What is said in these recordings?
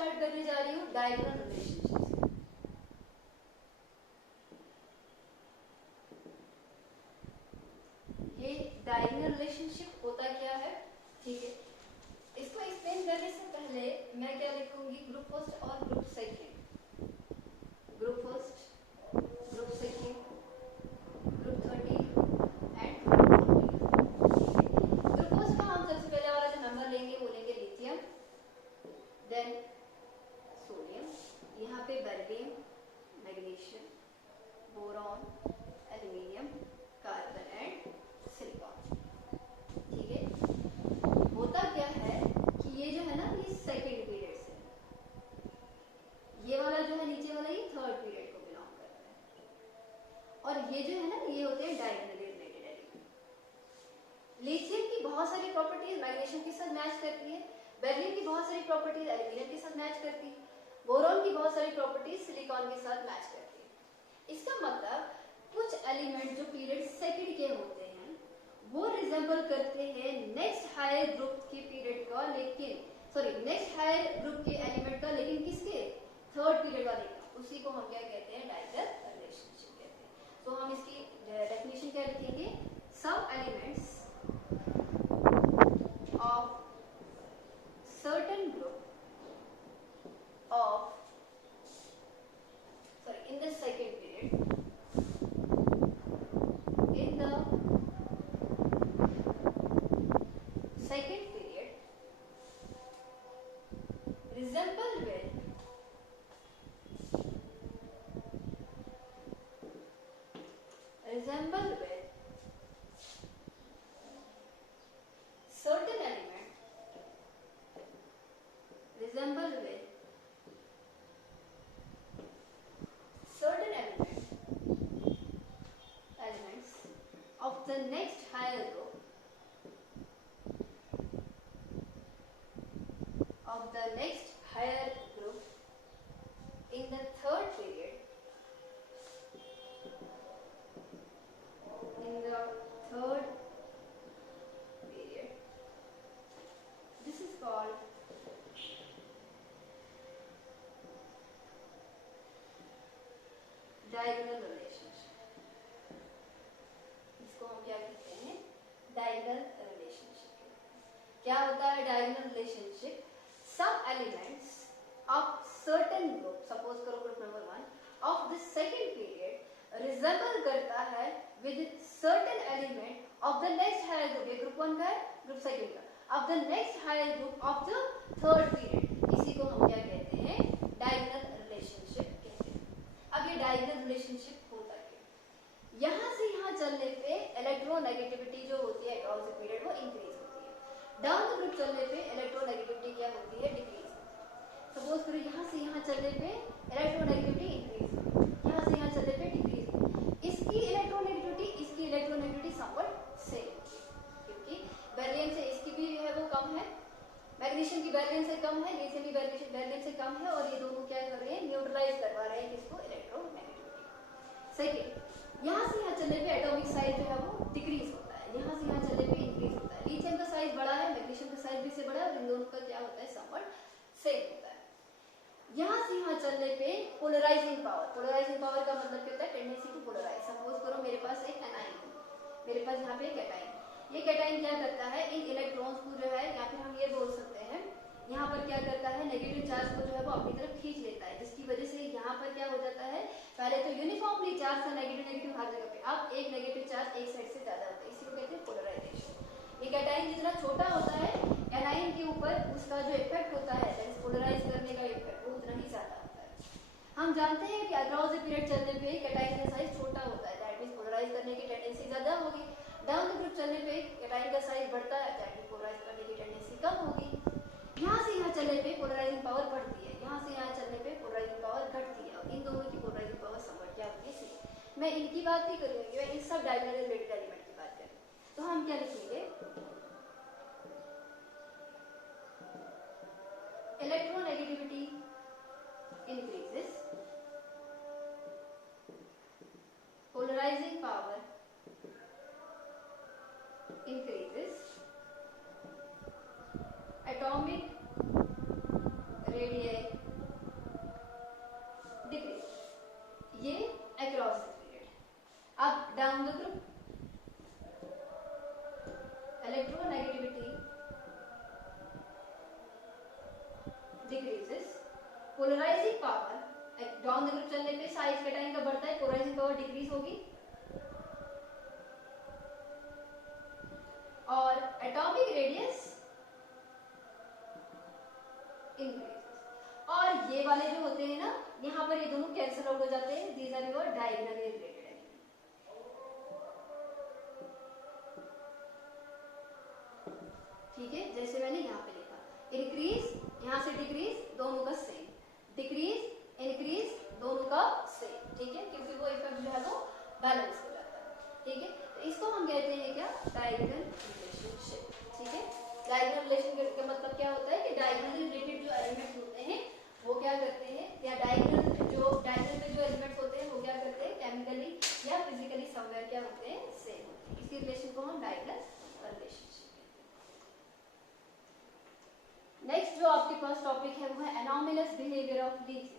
Start करने जा रही हूँ डायगोनल रिलेशनशिप से। ये डायगोनल रिलेशनशिप होता क्या है, ठीक है। इसको एक्सप्लेन करने से पहले मैं क्या लिखूंगी, ग्रुप फर्स्ट और group second, group first, group second, group 30 and group first का हम सबसे पहले वाला जो नंबर लेंगे वो लेंगे लिथियम, देन सोडियम, यहाँ पे beryllium, magnesium, boron, aluminium, carbon and silicon, ठीक है। होता क्या है कि ये जो है ना ये सेकेंड पीरियड से, ये वाला जो है नीचे वाला ये थर्ड पीरियड को बिलोंग करता है, और ये जो है ना ये होते हैं डायगोनली रिलेटेड एलिमेंट। लिथियम की बहुत सारी प्रॉपर्टीज मैग्नीशियम के साथ मैच करती है, बेरिलियम की बहुत सारी प्रॉपर्टीज एल्यूमिनियम के साथ मैच करती है, बोरॉन की बहुत सारी प्रॉपर्टीज सिलिकॉन के साथ मैच करती है। इसका मतलब कुछ एलिमेंट जो पीरियड सेकंड के होते हैं वो रिजेंबल करते हैं नेक्स्ट हायर ग्रुप के पीरियड का, लेकिन सॉरी नेक्स्ट हायर ग्रुप के एलिमेंट का, लेकिन किसके, थर्ड पीरियड वाले का। उसी को हम क्या कहते हैं, डायगोनल रिलेशनशिप कहते हैं। तो हम इसकी डेफिनेशन क्या लिखेंगे, some elements of certain group of in the second period, in the second period resemble with certain element, resemble with certain elements of the next higher group, of the next higher group in the third period, in the third period. This is called diagonal relationship. इसको हम क्या कहते हैं, diagonal relationship. क्या होता है diagonal relationship, some elements of certain group, suppose करो group number 1 of the second period resemble करता है with certain element of the next higher group, ये ग्रुप 1 का है, ग्रुप सेकंड का, of the next higher group of the third period. इसी को हम क्या कहते हैं, डायगोनल रिलेशनशिप कहते हैं। अब ये डायगोनल रिलेशनशिप होता है, यहाँ से यहाँ चलने पे इलेक्ट्रोनेगेटिविटी जो होती है अक्रॉस द पीरियड वो इंक्रीज होती है, डाउन द ग्रुप चलने पे इलेक्ट्रोनेगेटिविटी क्या होती है, डिक्रीज होती है। सपोज करो यहाँ से यहाँ चलने पे इलेक्ट्रोनेगेटिविटी इंक्रीज, यहाँ से यहाँ चलने पे डिक्रीज, इसकी इलेक्ट्रोनेगेटिविटी इसकी इलेक्ट्रोनेगेटिविटी समवट सेम होती है, क्योंकि बेरिलियम से इसकी भी जो है वो कम है, मैग्नीशियम की बेरिलियम से कम है, लिथियम की बेरिलियम से कम है, और ये दोनों क्या कर रहे हैं, न्यूट्रलाइज करवा रहे हैं किसको, इलेक्ट्रोनेगेटिविटी। सेकेंड, यहाँ से यहाँ चलने पे एटॉमिक साइज जो है वो डिक्रीज होता है, यहाँ से यहाँ चलने पे इंक्रीज होता है। लिथियम का साइज बड़ा है, मैग्नीशियम का साइज भी से बड़ा है, और इन दोनों का क्या होता है, समवट सेम होता है। यहाँ से यहाँ चलने पे पोलराइजिंग पावर, पोलराइजिंग पावर का मतलब क्या होता है, टेंडेंसी टू पोलराइज। सपोज करो मेरे पास एक एनाइन है, मेरे पास यहाँ पे कैटाइन, ये कैटाइन क्या करता है, इन इलेक्ट्रॉन्स को जो है, या फिर हम ये बोल सकते हैं यहाँ पर क्या करता है, नेगेटिव चार्ज को जो है वो अपनी तरफ खींच लेता है, जिसकी वजह से यहाँ पर क्या हो जाता है, पहले तो यूनिफॉर्मली चार्ज था नेगेटिव नेगेटिव हर जगह पे, अब एक नेगेटिव चार्ज एक साइड से ज्यादा होता है, इसी को कहते हैं पोलराइजेशन। ये कैटाइन जितना छोटा होता है एनाइन के ऊपर उसका जो इफेक्ट होता है, दैट इज पोलराइज करने का इफेक्ट, वो उतना ही ज्यादा होता है। हम जानते हैं कि अक्रॉस द पीरियड चलने पे कैटाइन का साइज छोटा होता है, दैट मींस पोलराइज करने की टेंडेंसी ज्यादा होगी। डाउन द ग्रुप चलने पे कैटाइन का साइज बढ़ता है, दैट मींस पोलराइज करने की टेंडेंसी कम होगी। यहाँ से यहाँ चलने पे पोलराइजिंग पावर बढ़ती है, यहाँ से यहाँ चलने पे पोलराइजिंग पावर घटती है, और इन दोनों की पोलराइजिंग पावर समवट क्या होती है, सेम। मैं इनकी बात नहीं करूंगी, मैं इन सब डायगोनल रिलेटेड एलिमेंट की बात करूँ। तो हम क्या लिखेंगे, electronegativity increases, polarizing power increases, atomic radii decreases, polarising power down the group चलने पे साइज कैटाइन का बढ़ता है, पोलराइजिंग पावर डिक्रीज होगी, और एटॉमिक रेडियस इंक्रीजेस। और ये वाले जो होते हैं ना, यहाँ पर ये दोनों कैंसिल आउट हो जाते हैं, these are your diagonally related. ठीक है, जैसे मैंने यहाँ पे लिखा, इंक्रीज यहाँ से डिक्रीज, दोनों का सेम, डिक्रीज इंक्रीज दोनों का सेम। ठीक है, क्योंकि वो इफेक्ट जो है वो बैलेंस हो जाता है। ठीक है, तो इसको हम कहते हैं क्या, डायगोनल रिलेशनशिप। ठीक है, डायगोनल रिलेशन का मतलब क्या होता है कि डायगोनली रिलेटेड जो एलिमेंट्स होते हैं वो क्या करते हैं, या डायगोनल में जो एलिमेंट्स होते हैं वो क्या करते हैं, केमिकली या फिजिकली समवेयर क्या होते हैं, सेम होते हैं। इसी रिलेशन को हम डायगोनल रिलेशनशिप। नेक्स्ट जो आपके पास टॉपिक है वो है एनॉमलस बिहेवियर ऑफ लिथियम।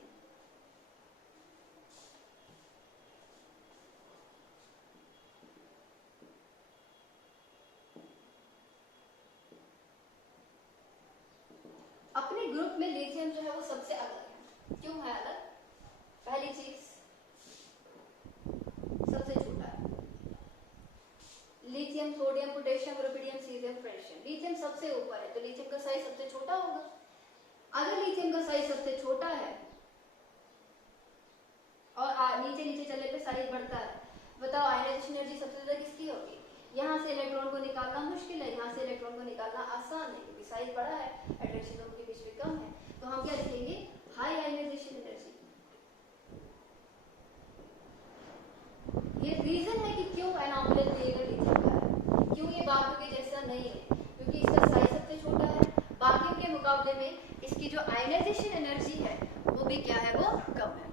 अपने ग्रुप में लिथियम जो है वो सबसे अलग है। क्यों है अलग? पहली चीज, सबसे छोटा है। Lithium, sodium, potassium, rubidium, caesium, francium, lithium सबसे ऊपर है, तो लिथियम का साइज सबसे छोटा होगा। अगर लिथियम का साइज सबसे छोटा है और नीचे नीचे चलने पे साइज बढ़ता है, बताओ आयनाइजेशन एनर्जी सबसे ज्यादा किसकी होगी? यहाँ से इलेक्ट्रॉन को निकालना मुश्किल है, यहाँ से इलेक्ट्रॉन को निकालना आसान है, क्योंकि साइज बड़ा है, अट्रैक्शन दोनों के बीच में कम है। तो हम क्या लिखेंगे, हाई आयनाइजेशन एनर्जी। ये रीजन है कि क्यों एनॉमलस बिहेवियर लिथियम का है, क्यों ये बाकियों के जैसा नहीं है, क्योंकि इसका साइज सबसे छोटा है, बाकियों के मुकाबले में इसकी जो आयनाइजेशन एनर्जी है वो भी क्या है, वो कम है।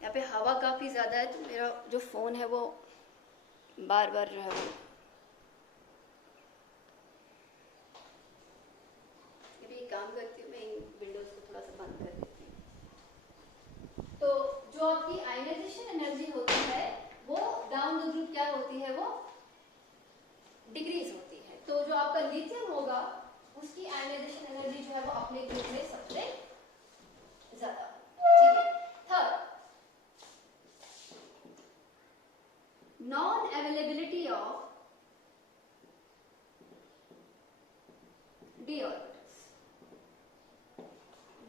यहाँ पे हवा काफी ज्यादा है, तो मेरा जो फोन है वो बार बार जो है वो काम करती हूँ, मैं इन विंडोज को थोड़ा सा बंद कर देती हूँ। तो जो आपकी आयनाइजेशन एनर्जी होती है वो डाउन द ग्रुप क्या होती है, वो डिक्रीज होती है। तो जो आपका लिथियम होगा उसकी आयनाइजेशन एनर्जी जो है वो अपने ग्रुप में सबसे ज्यादा। ठीक है, third, non availability of d orbitals.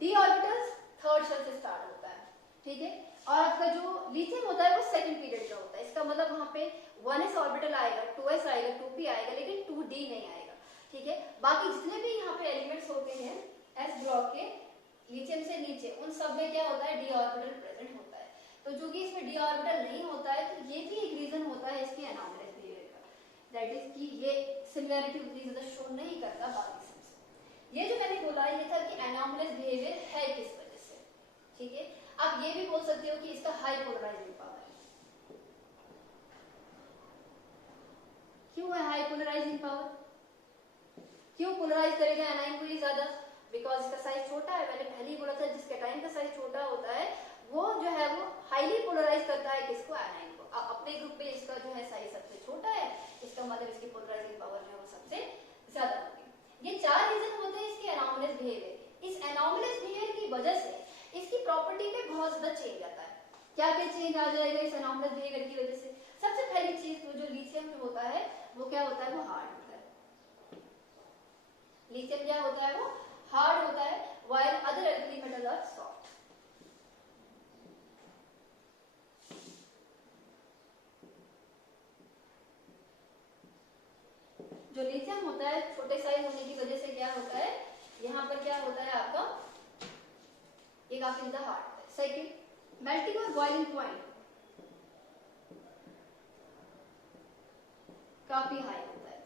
D orbitals third shell से स्टार्ट होता है। ठीक है, और आपका जो लिथियम होता है वो सेकंड पीरियड का होता है। इसका मतलब वहां पे 1s ऑर्बिटल आएगा, 2s आएगा, 2p आएगा, लेकिन 2d नहीं आएगा। ठीक है, बाकी जितने भी यहाँ पे एलिमेंट्स होते हैं s ब्लॉक के लिथियम से नीचे, उन सब में क्या होता है, डी ऑर्बिटल प्रेजेंट होता है। तो चूंकि इसमें डी ऑर्बिटल नहीं होता है, तो ये भी एक रीजन होता है इसके एनॉमलस बिहेवियर का, दैट इज कि ये सिमिलरिटी उतनी ज्यादा शो नहीं करता बाकी से। ये जो मैंने बोला ये था कि एनॉमलस बिहेवियर है किस वजह से। ठीक है, आप ये भी बोल सकते हो कि इसका हाई पोलराइजिंग पावर है। क्यों है हाई पोलराइजिंग पावर? क्यों पोलराइज करेगा एनाइन को ये ज्यादा? बिकॉज इसका साइज छोटा है। मैंने पहले ही बोला था जिसका एनाइन का साइज छोटा होता है वो जो है वो हाईली पोलराइज करता है किसको, एनाइन को। अपने ग्रुप में इसका जो है साइज सबसे छोटा है, इसका मतलब इसकी पोलराइजिंग पावर जो है वो सबसे ज्यादा होगी। ये चार रीजन होते हैं इसके एनॉमलस बिहेवियर के। इस एनॉमलस बिहेवियर की वजह से इसकी प्रॉपर्टी में बहुत ज्यादा चेंज आता है। क्या क्या चेंज आ जाएगा इस एनॉमलस बिहेवियर की वजह से? सबसे पहली चीज तो जो लिथियम में होता है वो क्या होता है, वो हार्ड होता है। लिथियम क्या होता है, वो हार्ड होता है, while other alkali metals are soft. जो लिथियम होता है छोटे साइज होने की वजह से क्या होता है, यहाँ पर क्या होता है आपका, ये काफी ज्यादा हार्ड होता है। सेकंड, मेल्टिंग और बॉइलिंग पॉइंट काफी हाई होता है,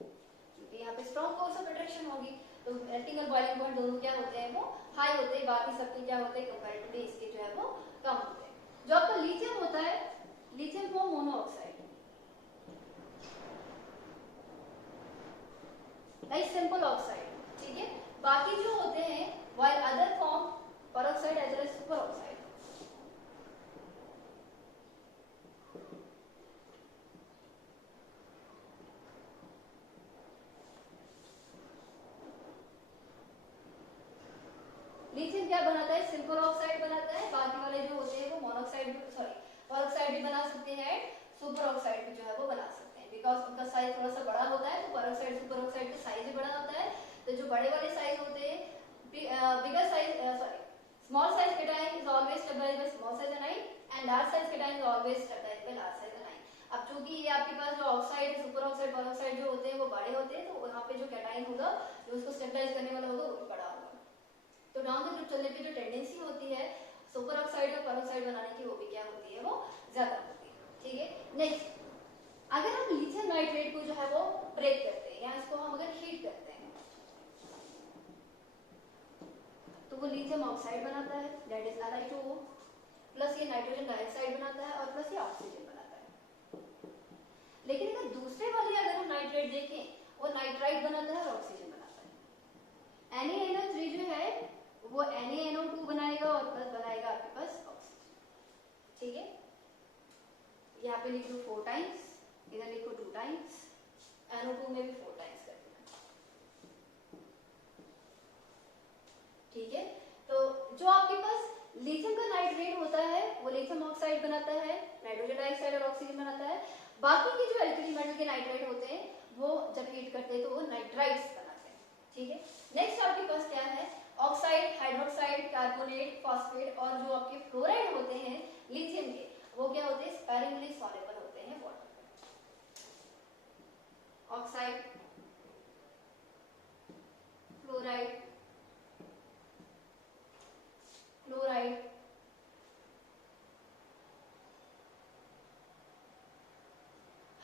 क्योंकि यहाँ पे स्ट्रॉन्ग फोर्स ऑफ अट्रैक्शन होगी, तो मेल्टिंग और बॉइलिंग पॉइंट दोनों क्या होते हैं, वो हाई होते हैं। बाकी सबके क्या होते हैं, कंपैरेटिवली इसके जो है वो कम होते हैं। जो आपका लिथियम होता है, lithium form monoxide, like simple oxide. ठीक है, बाकी जो होते हैं while other form peroxide as well as super oxide. Lithium क्या बनाता है, सिंपल ऑक्साइड बनाता है, बाकी वाले जो होते हैं वो मोनोऑक्साइड सॉरी पेरोक्साइड भी बना सकते हैं, सुपर ऑक्साइड भी जो है वो बना सकते हैं, बिकॉज उनका साइज थोड़ा सा बड़ा होता है, तो पेरोक्साइड सुपर ऑक्साइड का साइज भी बड़ा होता है। तो जो बड़े वाले साइज होते हैं, bigger size sorry small size cation is always stabilised by small size anion and large size cation is always stabilised by large size anion. अब चूंकि ये आपके पास जो ऑक्साइड है, सुपर ऑक्साइड पेरोक्साइड जो होते हैं वो बड़े होते हैं, तो वहां पे जो केटाइन होगा जो उसको स्टेबलाइज करने वाला होगा वो भी बड़ा होगा। तो डाउन द ग्रुप चलने की जो टेंडेंसी होती है सुपर ऑक्साइड और पेरोक्साइड बनाने की, वो भी क्या होती है, वो ज्यादा होती है। ठीक है, नेक्स्ट अगर हम लिथियम नाइट्रेट को जो है वो ब्रेक करते हैं या इसको हम अगर हीट करते हैं तो वो लिथियम ऑक्साइड बनाता है, दैट इज Li2O, प्लस ये नाइट्रोजन डाइऑक्साइड बनाता है और प्लस ये ऑक्सीजन बनाता है। लेकिन अगर दूसरे वाले अगर हम नाइट्रेट देखें, वो नाइट्राइट बनाता है और ऑक्सीजन बनाता है। NaNO3 जो है वो NaNO2 बनाएगा और प्लस बनाएगा आपके पास ऑक्सीजन। ठीक है, यहाँ पे लिख दो 4 टाइम्स, इधर लिखो 2 टाइम्स, NO2 में भी 4 टाइम्स कर देना। ठीक है, तो जो आपके पास लिथियम का नाइट्रेट होता है वो लिथियम ऑक्साइड बनाता है, नाइट्रोजन डाइऑक्साइड और ऑक्सीजन बनाता है। बाकी के जो एल्कली मेटल के नाइट्रेट होते हैं वो जब हीट करते हैं तो वो नाइट्राइट्स बनाते हैं। ठीक है, नेक्स्ट आपके पास क्या है, ऑक्साइड, हाइड्रोक्साइड, कार्बोनेट, फॉस्फेट और जो आपके फ्लोराइड होते हैं लिथियम के, वो क्या होते हैं, स्पेरिंगली सॉल्युबल होते हैं वाटर में। Oxide, fluoride, fluoride,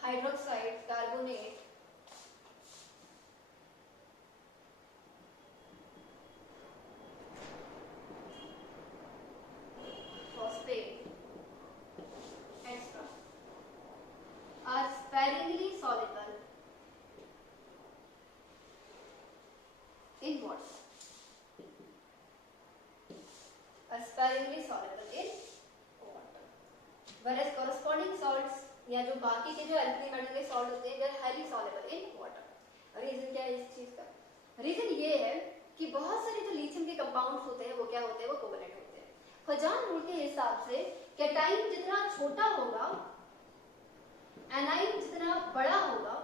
hydroxide, carbonate, phosphate, etc. are sparingly soluble in water. Are sparingly soluble in water. Whereas corresponding salts या जो बाकी के जो एल्कली मेटल के सॉल्ट होते हैं, they are highly soluble in water. Reason क्या है इस चीज का, रीजन ये है कि बहुत सारे जो लिथियम के कंपाउंड्स होते हैं वो क्या होते हैं, वो कोवलेंट होते हैं। फजान रूल के हिसाब से कैटाइन जितना छोटा होगा, एनाइन जितना बड़ा होगा,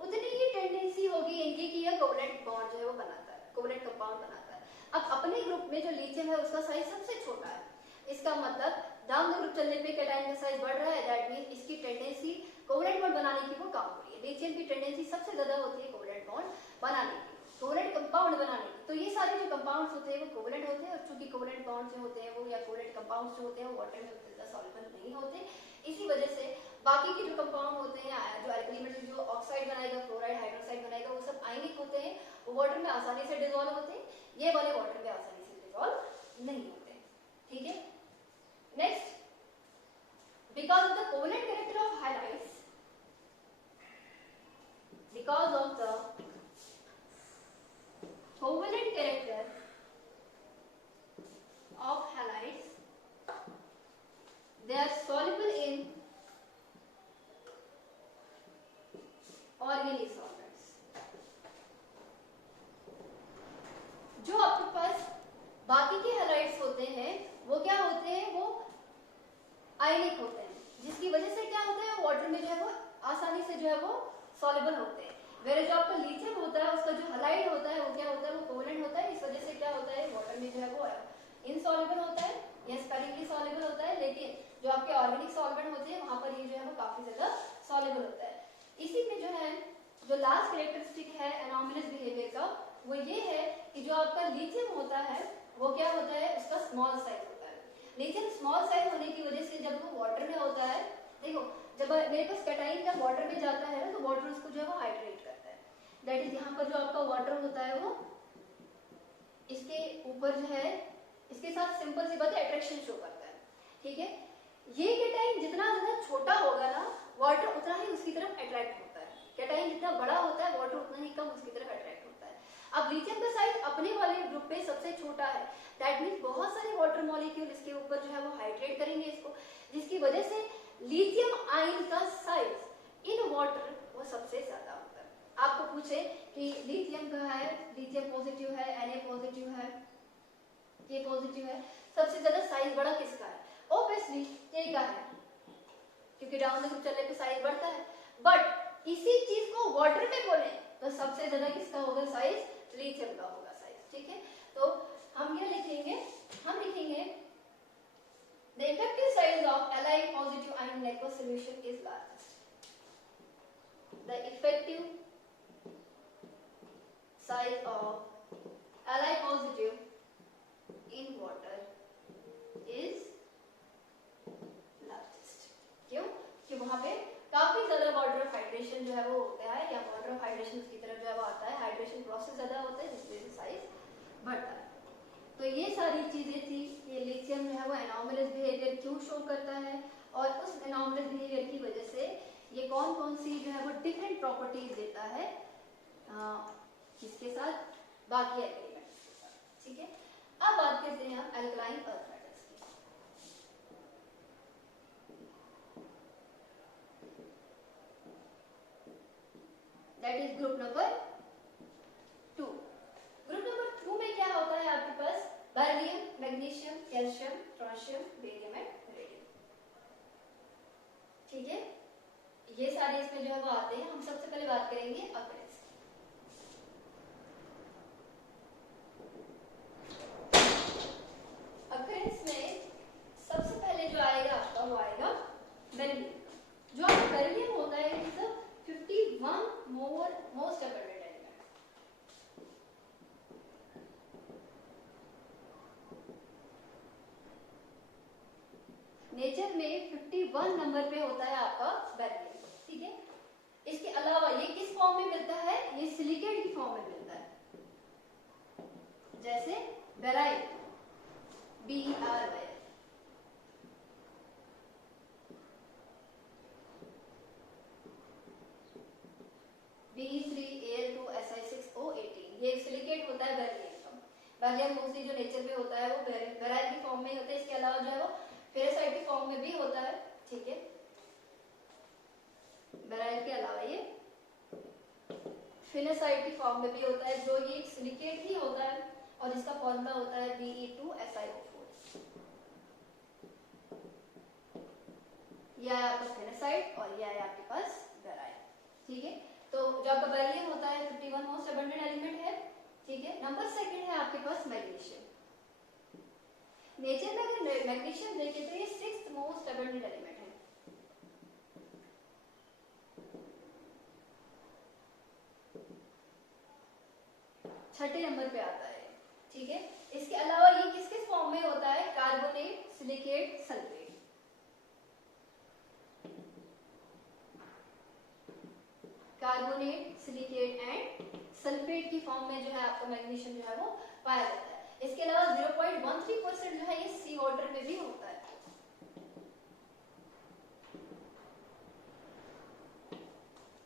उतनी ही टेंडेंसी होगी इनकी कि यह कोवलेंट बॉन्ड जो है वो बनाता है, कोवलेंट कंपाउंड बनाता है। अब अपने ग्रुप में जो लिथियम है उसका साइज सबसे छोटा है, इसका मतलब डाउन द ग्रुप चलने पे कैटाइन का साइज बढ़ रहा है, दैट मींस इसकी टेंडेंसी कोवलेंट बॉन्ड बनाने की वो कम हो रही है। लिथियम की टेंडेंसी सबसे ज्यादा होती है कोवलेंट बॉन्ड बनाने की, कोवलेंट कंपाउंड बनाने की। तो ये सारे जो कंपाउंड्स होते हैं वो कोवलेंट होते हैं, और चूंकि कोवलेंट बॉन्ड जो होते हैं वो या कोवलेंट कंपाउंड्स जो होते हैं वो वाटर में उतने ज्यादा सॉल्युबल नहीं होते, इसी वजह से बाकी के जो कंपाउंड होते हैं, जो एल्कली मेटल जो ऑक्साइड बनाएगा, फ्लोराइड, हाइड्रोक्साइड बनाएगा, वो सब आयनिक होते हैं, वो वाटर में आसानी से डिसॉल्व होते हैं, ये वाले वाटर में आसानी से डिसॉल्व नहीं होते। ठीक है, next, because of the covalent character of halides, because of the covalent character of halides, they are soluble in organic solvents. जो आपके पास बाकी के हैलाइड्स होते हैं वो क्या होते हैं, वो आयनिक होते हैं, जिसकी वजह से क्या होता है, वाटर में जो है वो आसानी से जो है वो सॉल्युबल होते हैं। वेरे जो आपका लिथियम होता है उसका जो हैलाइड होता है वो क्या होता है, वो कोवलेंट होता है, इस वजह से क्या होता है, वाटर में जो है वो इनसॉल्युबल होता है या स्पेरिंगली सॉल्युबल होता है। लेकिन जो आपके ऑर्गेनिक सॉल्वेंट होते हैं वहां पर ये जो है वो काफी ज्यादा सॉल्युबल होता है। इसी में जो है जो लास्ट कैरेक्टरिस्टिक है एनॉमलस बिहेवियर का, वो ये है कि जो आपका लिथियम होता है वो क्या होता है, उसका स्मॉल साइज होता है। लिथियम स्मॉल साइज होने की वजह से जब वो वाटर में होता है, देखो जब मेरे पास कैटाइन जब वाटर में जाता है ना तो वाटर उसको जो है वो हाइड्रेट करता है, दैट इज यहाँ पर जो आपका वाटर होता है वो इसके ऊपर जो है इसके साथ सिंपल सी बात है अट्रैक्शन शो करता है। ठीक है, ये कैटाइन जितना ज्यादा छोटा होगा ना वाटर उतना ही उसकी तरफ अट्रैक्ट होता है, कैटाइन जितना बड़ा होता है वाटर उतना ही कम उसकी तरफ अट्रैक्ट होता है। अब लिथियम का साइज अपने वाले ग्रुप पे सबसे छोटा है, दैट मींस बहुत सारे वाटर मॉलिक्यूल इसके ऊपर जो है वो हाइड्रेट करेंगे इसको, जिसकी वजह से लिथियम आयन का साइज इन वाटर वो सबसे ज्यादा होता है। आपको पूछे कि लिथियम का है, लिथियम पॉजिटिव है, ये पॉजिटिव है। सबसे ज्यादा साइज बड़ा किसका है? ऑब्वियसली ये का है, क्योंकि डाउन द ग्रुप चलने पे साइज बढ़ता है। बट इसी चीज को वाटर में बोले तो सबसे ज्यादा किसका होगा साइज? लिथियम का होगा साइज। ठीक है, तो हम ये लिखेंगे, हम लिखेंगे the effective size of allyl positive ion aqueous solution is largest. The effective size of allyl positive in water is largest. क्यों? कि वहां पे काफी ज्यादा वाटर ऑफ हाइड्रेशन जो है वो होता है, या वाटर ऑफ हाइड्रेशन की तरफ जो है वो आता है, हाइड्रेशन प्रोसेस ज्यादा होता है जिसकी वजह से साइज बढ़ता है। तो ये सारी चीजें थी कि लिथियम जो है वो एनॉमलस बिहेवियर क्यों शो करता है, और उस एनॉमलस बिहेवियर की वजह से ये कौन कौन सी जो है वो डिफरेंट प्रॉपर्टीज देता है किसके साथ? बाकी एलिमेंट्स के साथ। ठीक है, अब बात करते हैं हम अल्कलाइन अर्थ मेटल्स की। That is group number 2। Group number 2 में क्या होता है आपके पास? Beryllium, magnesium, calcium, strontium, barium and radium. ठीक है, ये सारे इसमें जो है वो आते हैं। हम सबसे पहले बात करेंगे अकरेंस की। अकरेंस में सबसे पहले जो आएगा आपका वो आएगा बेरिलियम। जो बेरिलियम होता है it is 51 most abundant element. Nature में 51 नंबर पे होता है आपका बेरिलियम। ठीक है, इसके अलावा ये किस फॉर्म में मिलता है? ये सिलिकेट की फॉर्म में मिलता है, जैसे बेराइल, BeRyl, Be3Al2Si6O18, ये सिलिकेट होता है बेरिलियम का। बेरिलियम मोस्टली जो नेचर में होता है वो बेराइल की फॉर्म में होता है। इसके अलावा जो है वो फेरेसाइट की फॉर्म में भी होता है। ठीक है, बेराइल के अलावा ये फिनेसाइट की फॉर्म में भी होता है, जो ये सिलिकेट ही होता है और इसका फॉर्मूला होता है Be2SiO4। यह है आपका फिनेसाइट और यह है आपके पास बेराइल। ठीक है, तो जो आपका बेरिलियम होता है 51 मोस्ट अबंडेंट एलिमेंट है। ठीक है, नंबर सेकंड है आपके पास मैग्नीशियम। नेचर में अगर मैग्नीशियम देखें तो ये 6th मोस्ट अबंडेंट एलिमेंट है। छठे नंबर पे आता है। ठीक है, इसके अलावा ये किस किस फॉर्म में होता है? Carbonate, silicate, sulphate. Carbonate, silicate and sulphate की फॉर्म में जो है आपका मैग्नीशियम जो है वो पाया जाता है। इसके अलावा 0.13% जो है ये सी वाटर में भी होता है।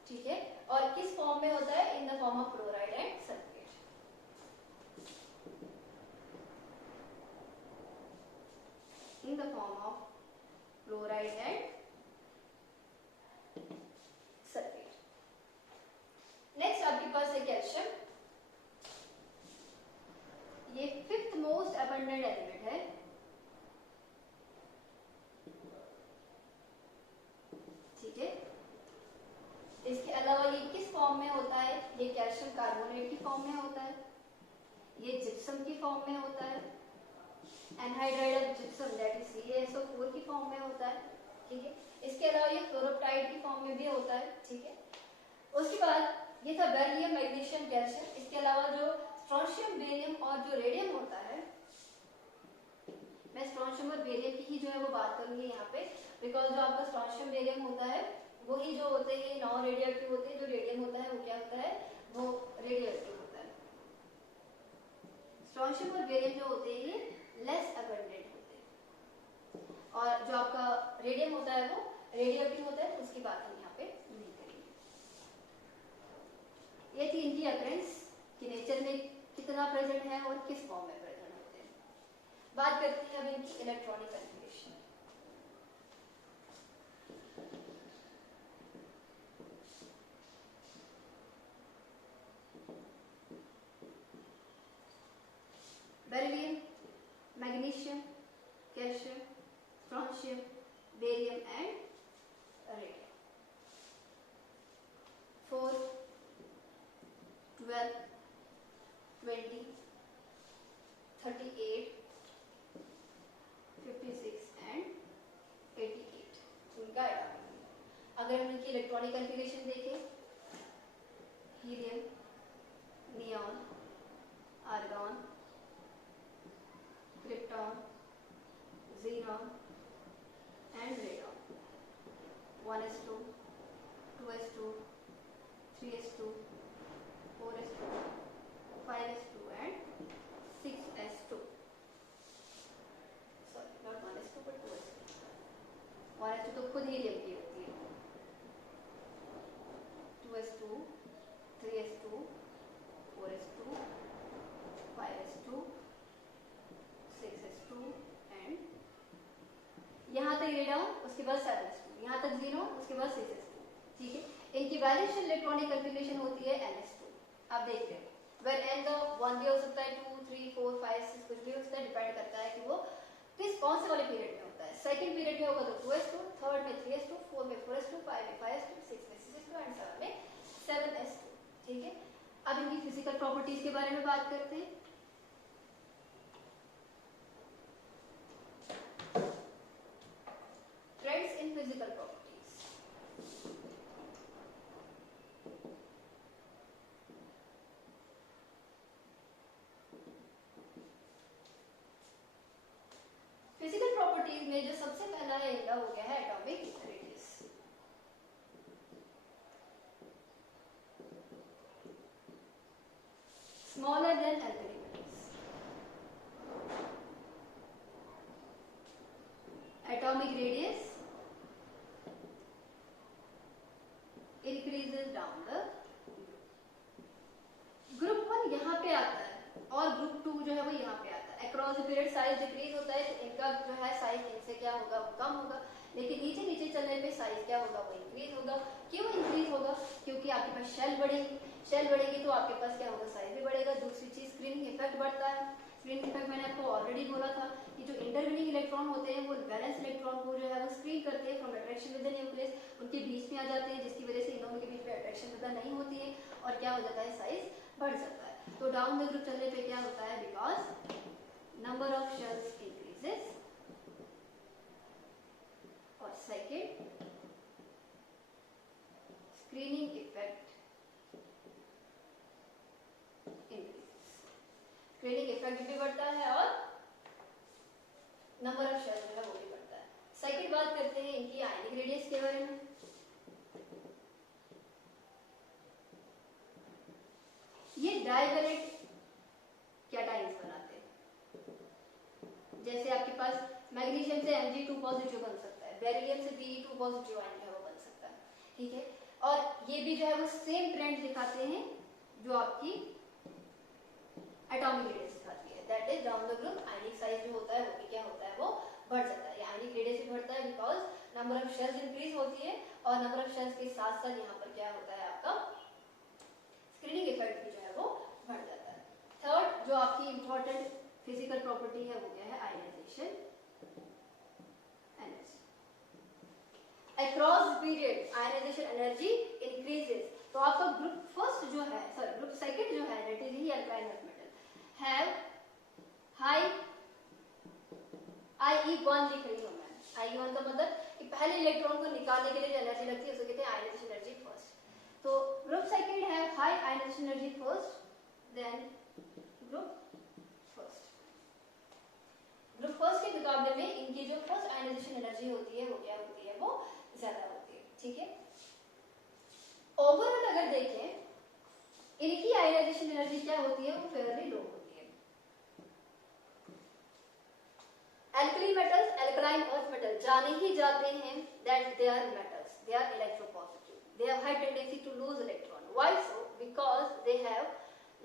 ठीक है, और किस फॉर्म में होता है? In the form of chloride and sulphate. In the form of chloride and sulphate. Next आपके पास है कैल्शियम। ये 5th मोस्ट अबंडेंट एलिमेंट है। ठीक है, इसके अलावा ये किस फॉर्म में होता है? ये कैल्शियम कार्बोनेट की फॉर्म में होता है, ये जिप्सम की फॉर्म में होता है, anhydride of gypsum that is CaSO4 की फॉर्म में होता है। ठीक है, इसके अलावा ये फ्लोरोप्टाइड की फॉर्म में भी होता है। ठीक है, उसके बाद ये था बेरिलियम, मैग्नीशियम, कैल्शियम। इसके अलावा जो स्ट्रोंशियम, बेरियम और जो रेडियम होता है, मैं स्ट्रोंशियम और बेरियम की ही जो है वो बात करूंगी यहाँ पे, बिकॉज जो आपका स्ट्रोंशियम बेरियम होता है वही जो होते हैं नॉन रेडियोएक्टिव होते हैं। जो रेडियम होता है वो क्या होता है? वो रेडियोएक्टिव होता है। स्ट्रोंशियम और बेरियम जो होते हैं ये लेस अबंडेंट होते हैं, और जो आपका रेडियम होता है वो रेडियोएक्टिव होता है, तो उसकी बात हम यहाँ पे नहीं करेंगे। ये थी इनकी अकरेंस कि नेचर में कितना प्रेजेंट है और किस फॉर्म में प्रेजेंट होते हैं। बात करते हैं अब इनकी electronic configuration. Beryllium magnesium, calcium, strontium, barium and radium. 4, 12, 20, 38, 56 and 88 उनका एटॉमिक. अगर हम इनकी इलेक्ट्रॉनिक कॉन्फ़िगरेशन देखें, helium, neon, argon, krypton, xenon and radon. 1s2, 2s2, 3s2, 4s2, 5s2 and 6s2. Sorry, not 1s2 but 2s2. 1s2 तो खुद helium की होती है. 2s2, 3s2, 4s2, 5s2, 6s2 and यहाँ तक रेडॉन, उसके बाद 7s2, यहाँ तक xenon, उसके बाद 6s2. ठीक है. इनकी वैलेंस इलेक्ट्रॉनिक कॉन्फ़िगरेशन होती है ns2. आप देखते हैं वेर n का 1 भी हो सकता है, 2, 3, 4, 5, 6 कुछ भी हो सकता है. डिपेंड करता है कि वो किस कौन से वाले पीरियड में होता है. सेकंड पीरियड में होगा तो 2s2, थर्ड में 3s2, 4 में 4s2, 5 में 5s2, 6 में 6s2 एंड 7 में 7s2. ठीक है. अब इनकी फिजिकल प्रॉपर्टीज के बारे में बात करते हैं. Trends in physical properties. Physical properties में जो सबसे पहला है इनका हो गया है atomic radius. Smaller than alkali metals. Atomic radius increases down the group 1 यहाँ पे आता है और ग्रुप 2 जो है वो यहाँ पे आता है. Across the period size decrease होता है तो इनका जो है साइज इनसे क्या होगा, वो कम होगा. लेकिन नीचे नीचे चलने पे साइज क्या होगा, वो इंक्रीज होगा. क्यों इंक्रीज होगा? क्योंकि आपके पास शेल बढ़ेगी. शेल बढ़ेगी तो आपके पास क्या होगा, साइज भी बढ़ेगा. दूसरी चीज स्क्रीनिंग इफेक्ट बढ़ता है. स्क्रीनिंग इफेक्ट मैंने आपको ऑलरेडी बोला था कि जो इंटरवेनिंग इलेक्ट्रॉन होते हैं वो वैलेंस इलेक्ट्रॉन को जो है वो स्क्रीन करते हैं from attraction with the nucleus. उनके बीच में आ जाते हैं जिसकी वजह से इन दोनों के बीच में अट्रैक्शन पैदा नहीं होती है और क्या हो जाता है, साइज बढ़ जाता है. तो डाउन द ग्रुप चलने पे क्या होता है, because number of shells increases और second screening effect increases. Screening effect भी बढ़ता है और नंबर ऑफ शेल्स जो है वो भी बढ़ता है. सेकेंड बात करते हैं इनकी आयनिक रेडियस के बारे में. ये डाइवैलेंट कैटाइंस बनाते हैं. जैसे आपके पास मैग्नीशियम से Mg2 पॉजिटिव बन सकता है, बेरिलियम से Be2 पॉजिटिव आयन जो है वो बन सकता है. ठीक है. और ये भी जो है वो सेम ट्रेंड दिखाते हैं जो आपकी एटॉमिक रेडियस दिखाती है. That is down the group ionic size जो होता है वो भी क्या होता है, वो बढ़ जाता है. आयनिक रेडियस भी बढ़ता है because number of shells increase होती है और नंबर ऑफ शेल्स के साथ साथ यहाँ पर क्या होता है, आपका स्क्रीनिंग इफेक्ट भी जो है वो बढ़ जाता है. थर्ड जो आपकी इंपॉर्टेंट फिजिकल प्रॉपर्टी है वो क्या है, ionisation energy. Across period ionisation energy increases. तो आपका ग्रुप फर्स्ट जो है, सॉरी ग्रुप सेकंड जो है, that is he alkyl earth metal, have high IE1 लिख रही हूं मैं. IE1 का मतलब कि पहले इलेक्ट्रॉन को निकालने के लिए जो एनर्जी लगती है उसे कहते हैं आयनाइजेशन एनर्जी फर्स्ट. तो ग्रुप सेकंड है high ionisation energy first, then group first. Group first के मुकाबले में इनकी जो फर्स्ट आयनाइजेशन एनर्जी होती है वो क्या होती है, वो ज्यादा होती है. ठीक है. ओवरऑल अगर देखें इनकी आयनाइजेशन एनर्जी क्या होती है, वो फेयरली लो होती है. Alkali metals, alkaline earth metal जाने ही जाते हैं that they are metals, they are electropositive, they have high tendency to lose electron. Why so? Because they have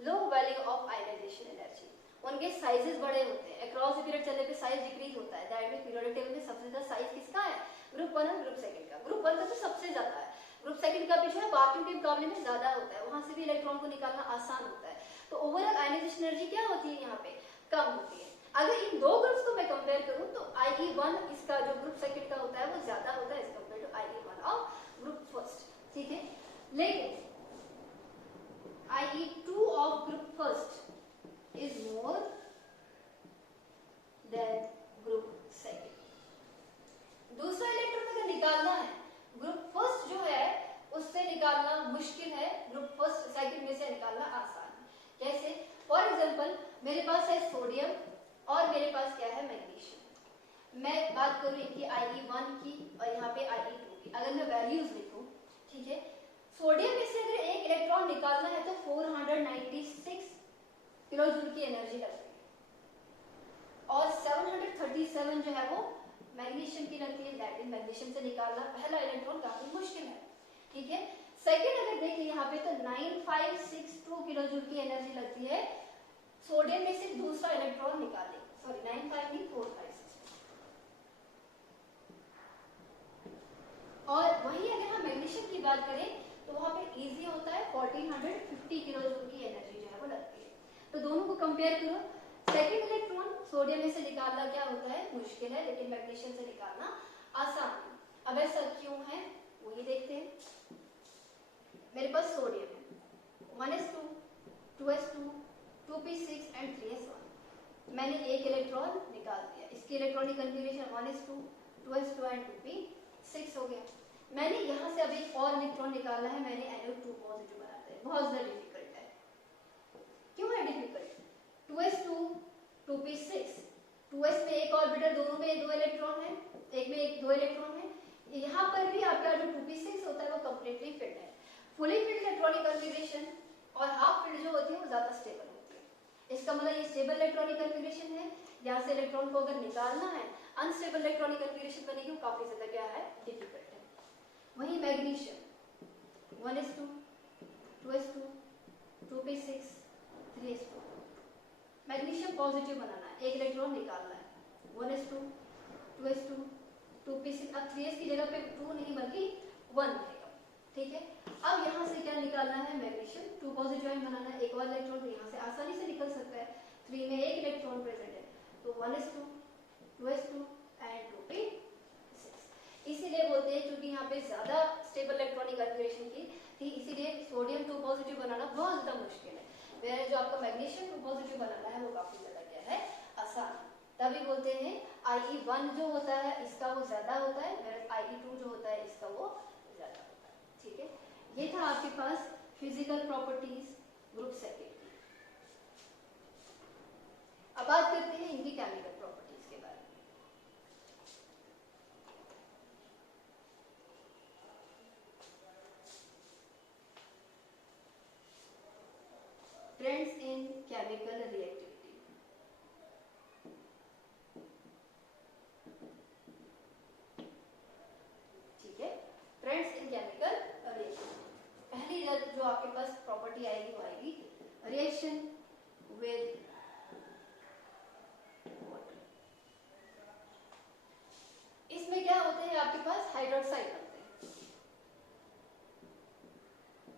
low value of ionisation energy. उनके sizes बड़े होते हैं. अक्रॉस द पीरियड चलने पे साइज डिक्रीज होता है. दैट मींस पीरियोडिक टेबल में सबसे ज्यादा साइज किसका है, ग्रुप 1 और ग्रुप सेकंड का. ग्रुप 1 का तो सबसे ज्यादा है, ग्रुप सेकंड का भी जो है बाकियों के मुकाबले में ज्यादा होता है. वहां से भी इलेक्ट्रॉन को निकालना आसान होता है. तो ओवरऑल आयनाइजेशन एनर्जी क्या होती है, यहाँ पे कम होती है. अगर इन दो ग्रुप्स को मैं कंपेयर करूं तो IE1 इसका जो ग्रुप सेकंड का होता है वो ज्यादा होता है as compare to IE1 of group first, ठीक है। लेकिन IE2 of group first is more than group second. दूसरा इलेक्ट्रॉन अगर निकालना है ग्रुप फर्स्ट जो है उससे निकालना मुश्किल है, ग्रुप फर्स्ट सेकंड में से निकालना आसान है। कैसे? फॉर एग्जांपल मेरे पास है सोडियम और मेरे पास क्या है, मैग्नीशियम। मैं बात करूं इनकी IE1 की और यहाँ पे IE2 की। अगर मैं वैल्यूज लिखूं, ठीक है, सोडियम में से अगर एक इलेक्ट्रॉन निकालना है तो 496 किलो जूल की एनर्जी लगती है और 737 जो है वो मैग्नीशियम की लगती है। दैट इज मैग्नीशियम से निकालना पहला इलेक्ट्रॉन काफी मुश्किल है, ठीक है। सेकंड अगर देखें यहाँ पे तो 9562 किलो जूल की एनर्जी लगती है सोडियम में से दूसरा इलेक्ट्रॉन निकालने, सॉरी 95 नहीं 456। और वही अगर हम मैग्नीशियम की बात करें तो वहां पे इजी होता है, 1450 किलो जूल की एनर्जी जो है वो लगती है। तो दोनों को कंपेयर करो, सेकंड इलेक्ट्रॉन सोडियम में से निकालना क्या होता है, मुश्किल है, लेकिन मैग्नीशियम से निकालना आसान है। अब ऐसा क्यों है वो ये देखते हैं। मेरे पास सोडियम है 1s2 2s2 2p6 and 3s1। मैंने एक इलेक्ट्रॉन निकाल दिया, इसकी electronic configuration 1s2 2s2 and 2p6 हो गया। मैंने यहाँ से अब एक और इलेक्ट्रॉन निकालना है, मैंने NO2 पॉजिटिव बनाना है। बहुत ज्यादा डिफिकल्ट है। क्यों है डिफिकल्ट? 2s2 2p6, 2s में एक ऑर्बिटल, दोनों में दो इलेक्ट्रॉन है, एक में एक दो इलेक्ट्रॉन है। यहाँ पर भी आपका जो 2p6 होता है वो कंप्लीटली फिल्ड है। फुली फिल्ड इलेक्ट्रॉनिक कन्फिगरेशन और हाफ फिल्ड जो होती है वो ज्यादा स्टेबल होती है। इसका मतलब ये स्टेबल इलेक्ट्रॉनिक कन्फिगरेशन है। यहाँ से इलेक्ट्रॉन को अगर निकालना है अनस्टेबल इलेक्ट्रॉनिक कन्फिगरेशन करने की काफी ज्यादा क्या है, डिफिकल्ट है। वही magnesium 1s2 2s2 2p6 3s2। Magnesium positive बनाना है, एक इलेक्ट्रॉन निकालना है 1s2 2s2 2p6। अब 3s की जगह पे 2 नहीं बल्कि 1 रहेगा, ठीक है। अब यहाँ से क्या निकालना है, मैग्नीशियम 2 पॉजिटिव आयन बनाना है, एक और इलेक्ट्रॉन तो यहाँ से आसानी से निकल सकता है। 3 में एक इलेक्ट्रॉन प्रेजेंट है तो 1s2 2s2 एंड 2p6। इसीलिए बोलते हैं क्योंकि यहाँ पे ज्यादा स्टेबल इलेक्ट्रॉनिक कन्फिगरेशन की थी, इसीलिए सोडियम 2 पॉजिटिव बनाना बहुत ज्यादा मुश्किल है। वह जो आपका मैग्नीशियम 2 पॉजिटिव बनाना है वो काफी ज्यादा क्या है, आसान। तभी बोलते हैं IE1 जो होता है इसका वो ज्यादा होता है, IE2 जो होता है इसका वो ज्यादा होता है, ठीक है। ये था आपके पास फिजिकल प्रॉपर्टीज ग्रुप सेकंड की। अब बात करते हैं इनकी केमिकल प्रॉपर्टीज के बारे में। Trends in chemical reactivity. ठीक है, ट्रेंड्स इन केमिकल रिएक्टिविटी। पहली जो आपके पास प्रॉपर्टी आएगी वो आएगी रिएक्शन विद वाटर। इसमें क्या होते हैं आपके पास हाइड्रोक्साइड बनते हैं।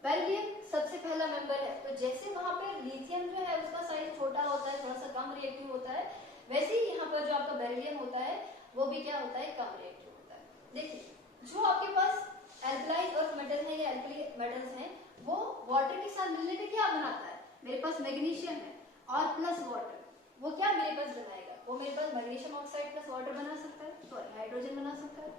बेरिलियम सबसे पहला मेंबर है, तो जैसे वहां पे लिथियम जो है उसका साइज छोटा होता है, थोड़ा सा कम रिएक्टिव होता है, वैसे ही यहाँ पर जो आपका बेरिलियम होता है वो भी क्या होता है, कम रिएक्टिव होता है। देखिए जो आपके पास एल्कलाइज अर्थ मेटल है या एल्कली मेटल्स हैं वो वाटर के साथ मिलने पे क्या बनाता है, मेरे पास मैग्नीशियम है और प्लस वाटर, वो क्या मेरे पास बनाएगा, वो मेरे पास मैग्नीशियम ऑक्साइड प्लस वाटर बना सकता है, सॉरी हाइड्रोजन बना सकता है।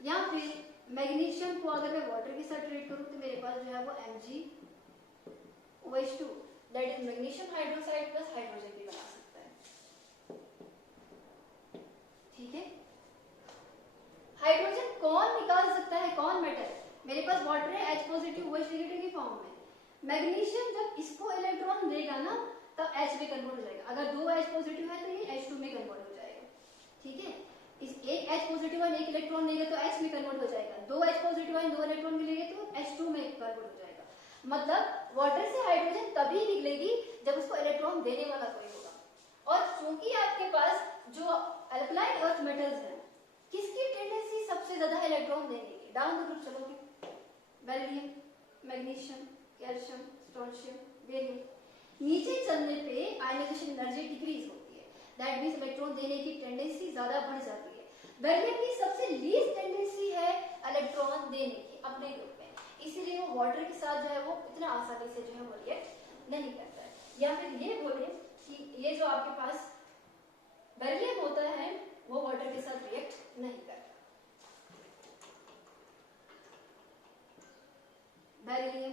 या फिर मैग्नीशियम को अगर मैं वाटर के साथ ट्रीट करूं तो मेरे पास जो है वो MgOH2 that is magnesium hydroxide plus hydrogen भी बना सकता है, ठीक है। हाइड्रोजन कौन निकाल सकता है, कौन मेटल, मेरे पास वाटर है H पॉजिटिव OH नेगेटिव की फॉर्म में, मैग्नीशियम जब इसको इलेक्ट्रॉन देगा ना तब H में कन्वर्ट हो जाएगा, अगर दो H पॉजिटिव है तो ये H2 में कन्वर्ट हो जाएगा, ठीक है। इस एक H पॉजिटिव आयन एक इलेक्ट्रॉन लेगा तो H में कन्वर्ट हो जाएगा, दो H पॉजिटिव आयन दो इलेक्ट्रॉन मिलेंगे तो H2 में कन्वर्ट हो जाएगा। मतलब वाटर से हाइड्रोजन तभी निकलेगी जब उसको इलेक्ट्रॉन देने वाला कोई होगा। और चूंकि आपके पास जो अल्कलाइन अर्थ मेटल्स हैं किसकी टेंडेंसी सबसे ज्यादा है इलेक्ट्रॉन देने की, डाउन द ग्रुप चलोगे, beryllium, magnesium, calcium, strontium, barium, नीचे चलने पे आयनाइजेशन एनर्जी डिक्रीज होगी। दैट मीन्स इलेक्ट्रॉन देने की टेंडेंसी ज्यादा बढ़ जाती है। बेरिलियम की सबसे लीस्ट टेंडेंसी है इलेक्ट्रॉन देने की अपने ग्रुप में, इसीलिए वो वाटर के साथ जो है वो इतना आसानी से जो है वो रिएक्ट नहीं करता है। या फिर ये बोले कि ये जो आपके पास बेरिलियम होता है वो वाटर के साथ रिएक्ट नहीं करता। Beryllium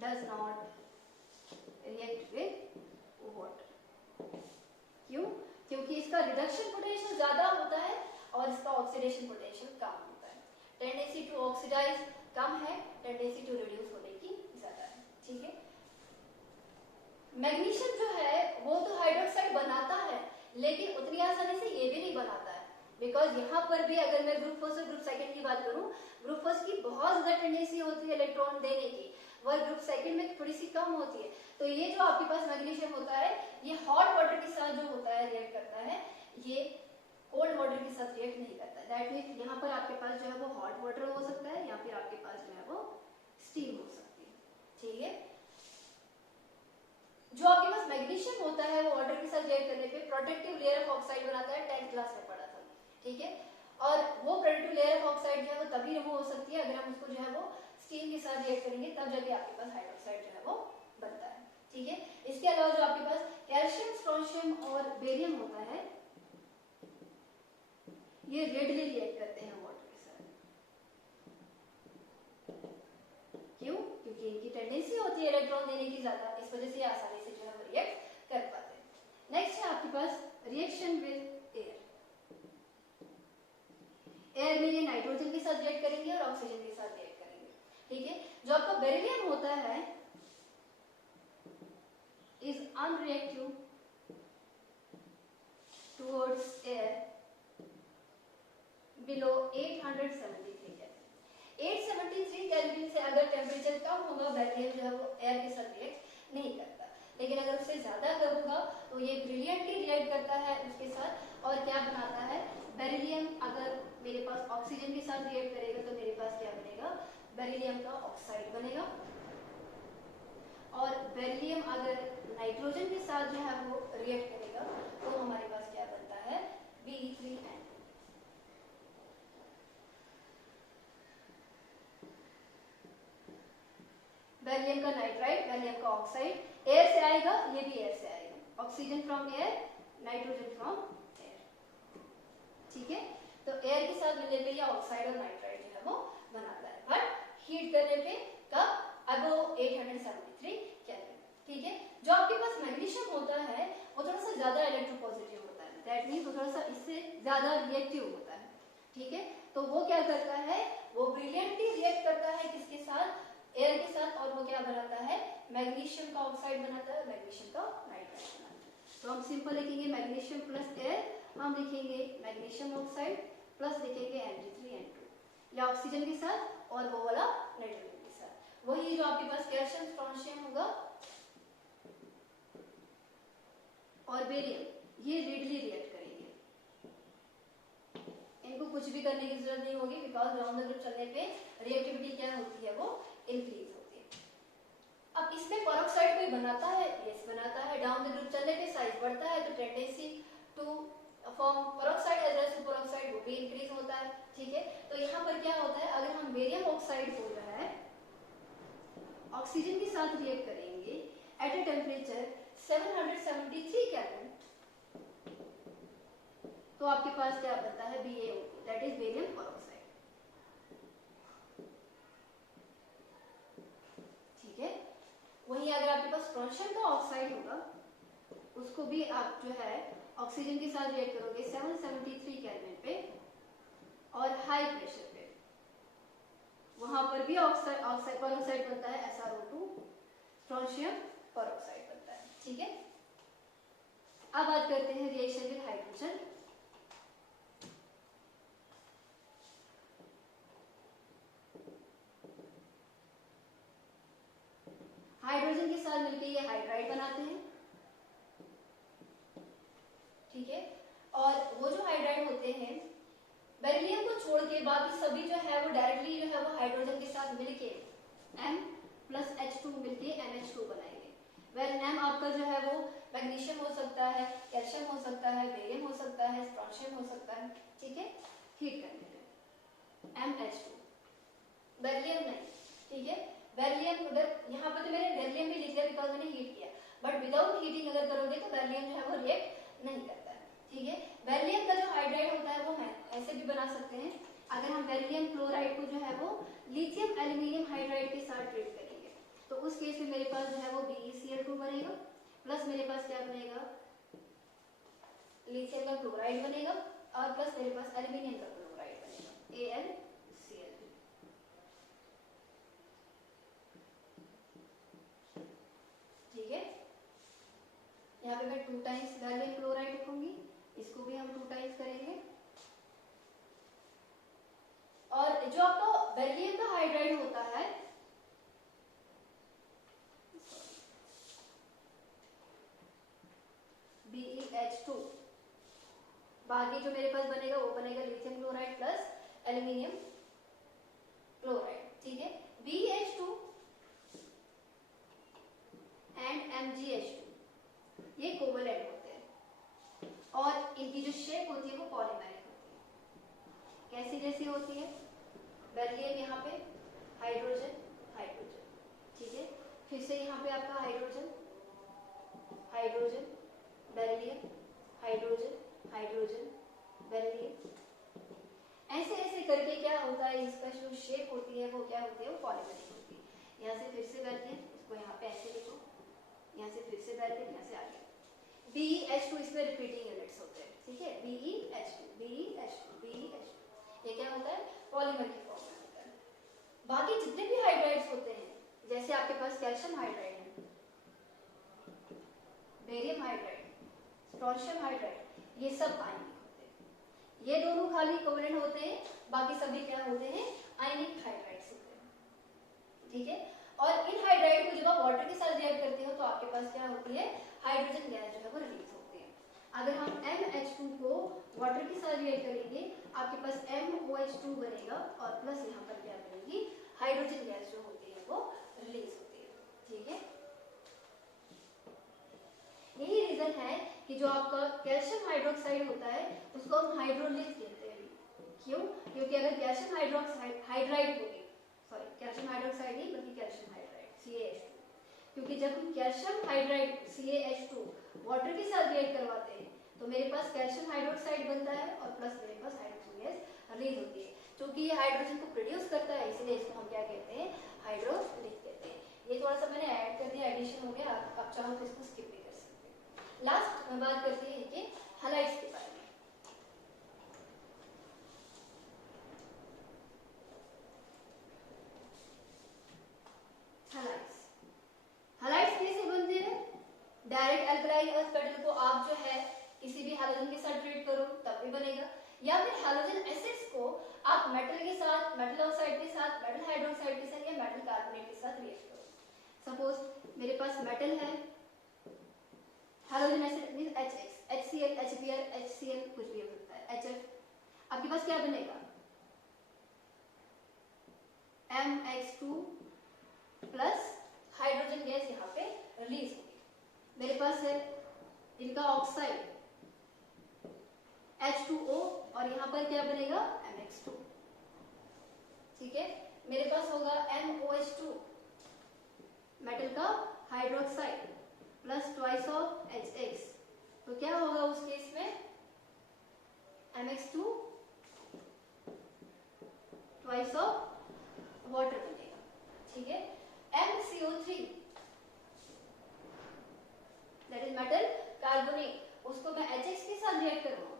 does not react with water. क्यों? क्योंकि इसका रिडक्शन पोटेंशियल ज्यादा होता है और इसका ऑक्सीडेशन पोटेंशियल कम होता है। टेंडेंसी टू ऑक्सीडाइज कम है, टेंडेंसी टू रिड्यूस होने की ज्यादा है। ठीक है, मैग्नीशियम जो है वो तो हाइड्रोक्साइड बनाता है, लेकिन उतनी आसानी से ये भी नहीं बनाता है, बिकॉज यहाँ पर भी अगर मैं ग्रुप फर्स्ट और ग्रुप सेकंड की बात करूँ, ग्रुप फर्स्ट की बहुत ज्यादा टेंडेंसी होती है इलेक्ट्रॉन देने की, वह ग्रुप सेकंड में थोड़ी सी कम होती है। तो ये जो आपके पास मैग्नीशियम होता है ये हॉट वाटर के साथ जो होता है रिएक्ट करता है, ये कोल्ड वाटर के साथ रिएक्ट नहीं करता है। दैट मीन्स यहाँ पर आपके पास जो है वो हॉट वाटर हो सकता है या फिर आपके पास जो है वो स्टीम हो सकती है। ठीक है, जो आपके पास मैग्नीशियम होता है वो वाटर के साथ रिएक्ट करने पे प्रोटेक्टिव लेयर ऑफ ऑक्साइड बनाता है, 10th क्लास में पढ़ा था। ठीक है, और वो प्रोटेक्टिव लेयर ऑफ ऑक्साइड जो है वो तभी रिमूव हो सकती है अगर हम उसको जो है वो स्टीम के साथ रिएक्ट करेंगे, तब जाके आपके पास हाइड्रोक्साइड जो है वो बनता है। ठीक है, इसके अलावा जो आपके पास कैल्शियम, स्ट्रोंशियम और बेरियम होता है, ये रेडली रिएक्ट करते हैं वाटर के साथ। क्यों? क्योंकि इनकी टेंडेंसी होती है इलेक्ट्रॉन देने की ज्यादा, इस वजह से आसानी से जो है वो रिएक्ट कर पाते हैं। नेक्स्ट है आपके पास रिएक्शन विद एयर। एयर में ये नाइट्रोजन के साथ रिएक्ट करेंगे और ऑक्सीजन के साथ रिएक्ट करेंगे। ठीक है, जो आपका बेरिलियम होता है is unreactive towards air below 873 kelvin. 873 kelvin से अगर टेम्परेचर कम होगा, बेरिलियम जो है वो एयर के साथ रिएक्ट नहीं करता, लेकिन अगर उससे ज्यादा अगर होगा तो ये ब्रिलियंटली रिएक्ट करता है उसके साथ और क्या बनाता है, बेरिलियम अगर मेरे पास ऑक्सीजन के साथ रिएक्ट करेगा तो मेरे पास क्या बनेगा, बेरिलियम का ऑक्साइड बनेगा। और बेरिलियम अगर नाइट्रोजन के साथ जो है वो रिएक्ट करेगा तो हमारे पास क्या बनता है, Be3N। बेरिलियम का नाइट्राइड, बेरिलियम का ऑक्साइड, एयर से आएगा, ये भी एयर से आएगा, oxygen from air, nitrogen from air. ठीक है, तो एयर के साथ मिलने पे ये ऑक्साइड और नाइट्राइड जो है वो बनाता है, बट हीट करने पे कब, अबव 873 केल्विन। ठीक है, जो आपके पास मैग्नीशियम होता है वो थोड़ा सा ज्यादा इलेक्ट्रोपॉजिटिव होता है, दैट मींस वो थोड़ा सा इससे ज्यादा रिएक्टिव होता है। ठीक है, तो वो क्या करता है, वो ब्रिलियंटली रिएक्ट करता है किसके साथ, एयर के साथ, और वो क्या बनाता है, मैग्नीशियम का ऑक्साइड बनाता है, मैग्नीशियम का नाइट्राइड बनाता है। तो हम सिंपल लिखेंगे मैग्नीशियम प्लस एयर, हम लिखेंगे मैग्नीशियम ऑक्साइड प्लस लिखेंगे Mg3N2, या ऑक्सीजन के साथ और वो वाला नाइट्रोजन के साथ। वही जो आपके पास कैल्शियम, स्ट्रोंशियम होगा और बेरियम, ये रेडली रिएक्ट करेंगे, इनको कुछ भी करने की जरूरत नहीं होगी, बिकॉज राउंड द ग्रुप चलने पे रिएक्टिविटी क्या होती है, वो इंक्रीज होती है। अब इसमें पेरोक्साइड कोई बनाता है, यस बनाता है, डाउन द ग्रुप चलने पे साइज बढ़ता है तो tendency to form peroxide as well as superoxide वो भी इंक्रीज होता है। ठीक है, तो यहाँ पर क्या होता है, अगर हम बेरियम ऑक्साइड को जो है ऑक्सीजन के साथ रिएक्ट करेंगे एट अ टेम्परेचर 773 केल्विन, तो आपके पास क्या बनता है, BaO, that is barium peroxide. ठीक है, वहीं अगर आपके पास स्ट्रोंशियम का ऑक्साइड होगा, उसको भी आप जो है ऑक्सीजन के साथ रिएक्ट करोगे 773 केल्विन पे और हाई प्रेशर पे, वहां पर भी ऑक्साइड पेरोक्साइड बनता है, SrO2, स्ट्रोंशियम पेरोक्साइड बनता है। ठीक है, अब बात करते हैं रिएक्शन विद हाइड्रोजन। हाइड्रोजन के साथ मिलकर ये हाइड्राइड बनाते हैं। ठीक है, और वो जो हाइड्राइड होते हैं, बेरिलियम को छोड़ के बाकी सभी जो है वो डायरेक्टली जो है वो हाइड्रोजन के साथ मिलके M+H2 मिलके NH2 बनाएंगे। वेल M आपका जो है वो मैग्नीशियम मैग्नीशियम हो सकता है, कैल्शियम हो सकता है, बेरियम हो सकता है, स्ट्रोंशियम हो सकता है, ठीक है, हीट करने पे MH2, बेरिलियम नहीं, ठीक है। बेरिलियम अगर यहाँ पर तो मैंने बेरिलियम भी लिख दिया बिकॉज मैंने हीट किया, बट विदाउट हीटिंग अगर करोगे तो बेरिलियम जो है वो रिएक्ट नहीं करता है, ठीक है। बेरिलियम का जो हाइड्राइड होता है वो हम ऐसे भी बना सकते हैं, अगर हम बेरिलियम क्लोराइड को जो है वो लिथियम एल्यूमिनियम हाइड्राइड के साथ ट्रीट करेंगे तो उस केस में मेरे पास जो है वो BeCl2 बनेगा, प्लस मेरे पास क्या बनेगा, लिथियम का क्लोराइड बनेगा, और प्लस मेरे पास एल्यूमिनियम का क्लोराइड बनेगा AlCl, ठीक है। यहाँ पे मैं 2 टाइम्स बेरिलियम क्लोराइड लिखूंगी, इसको भी हम 2 टाइम्स करेंगे, और जो आपका बेरिलियम का हाइड्राइड होता है BeH2, बाकी जो मेरे पास बनेगा वो बनेगा lithium chloride plus aluminium chloride, ठीक है। BeH2 एंड MgH2 ये कोवलेंट होते हैं और इनकी जो शेप होती है वो पॉलीमेरिक होती है। कैसी जैसी होती है, बेरिलियम यहाँ पे हाइड्रोजन हाइड्रोजन, ठीक है, फिर से यहाँ पे आपका hydrogen hydrogen beryllium hydrogen hydrogen beryllium, ऐसे ऐसे करके क्या होता है, इसका जो शेप होती है वो क्या होती है, वो पॉलीमेरिक होती है। यहाँ से फिर से बेरिलियम, इसको यहाँ पे ऐसे लिखो, यहाँ से फिर से बेरिलियम, यहाँ से आगे BeH2, इसमें रिपीटिंग यूनिट्स होते हैं, ठीक है, BeH2 BeH2 BeH2, ये क्या होता है, पॉलीमर की फॉर्म में होता है। बाकी जितने भी हाइड्राइड्स होते हैं, जैसे आपके पास कैल्शियम हाइड्राइड है, बेरियम हाइड्राइड, स्ट्रोंशियम हाइड्राइड, ये सब आयनिक होते हैं। ये दोनों खाली कोवलेंट होते हैं, बाकी सभी क्या होते हैं, आयनिक हाइड्राइड्स होते हैं, ठीक है। और इन हाइड्राइड को जब आप वाटर के साथ रिएक्ट करते हो तो आपके पास क्या होती है, हाइड्रोजन गैस जो है वो रिलीज होती है। अगर हम MH2 को वाटर के साथ रिएक्ट करेंगे, आपके पास MOH2 बनेगा और प्लस यहाँ पर क्या बनेगी, हाइड्रोजन गैस जो होती है वो रिलीज होती है, ठीक है। यही रीजन है कि जो आपका कैल्शियम हाइड्रोक्साइड होता है उसको हम हाइड्रोलिस कहते हैं। क्यों? क्योंकि अगर कैल्शियम हाइड्रोक्साइड हाइड्राइड होगी, सॉरी कैल्शियम हाइड्रोक्साइड नहीं बल्कि कैल्शियम हाइड्राइड CaH2, क्योंकि जब हम कैल्शियम हाइड्राइड CaH2 वाटर के साथ रिएक्ट करवाते हैं तो मेरे पास कैल्शियम हाइड्रोक्साइड बनता है और प्लस मेरे पास हाइड्रोजन गैस रिलीज होती है। क्योंकि ये हाइड्रोजन को प्रोड्यूस करता है इसलिए इसको हम क्या कहते हैं, हाइड्रोलिस कहते हैं। ये थोड़ा सा मैंने ऐड कर दिया, एडिशन हो गया, आप चाहो तो इसको स्किप भी कर सकते हैं। लास्ट में बात करते हैं कि हैलाइड्स के बारे में। हैलाइड्स कैसे बनते हैं, डायरेक्ट अल्कलाइन अर्थ मेटल को आप जो है किसी भी हैलोजन के साथ ट्रीट करो तब भी बनेगा, या फिर हैलोजन एसिड्स को आप मेटल के साथ, मेटल ऑक्साइड के साथ, मेटल हाइड्रोक्साइड के साथ या मेटल कार्बोनेट के साथ रिएक्ट करो। सपोज मेरे पास मेटल है, halogen acid means HX, HCl, HBr, HCl कुछ भी हो सकता है, HF, आपके पास क्या बनेगा, MX2 प्लस हाइड्रोजन गैस यहाँ पे रिलीज होगी। मेरे पास है इनका ऑक्साइड H2O और यहाँ पर क्या बनेगा, MX2, ठीक है। मेरे पास होगा MOH2 मेटल का hydroxide plus twice of HX, तो क्या होगा उस केस में, MX2 ट्वाइस ऑफ वाटर बनेगा, ठीक है। MCO3 that is metal carbonate, उसको मैं HX के साथ रिएक्ट करूंगा,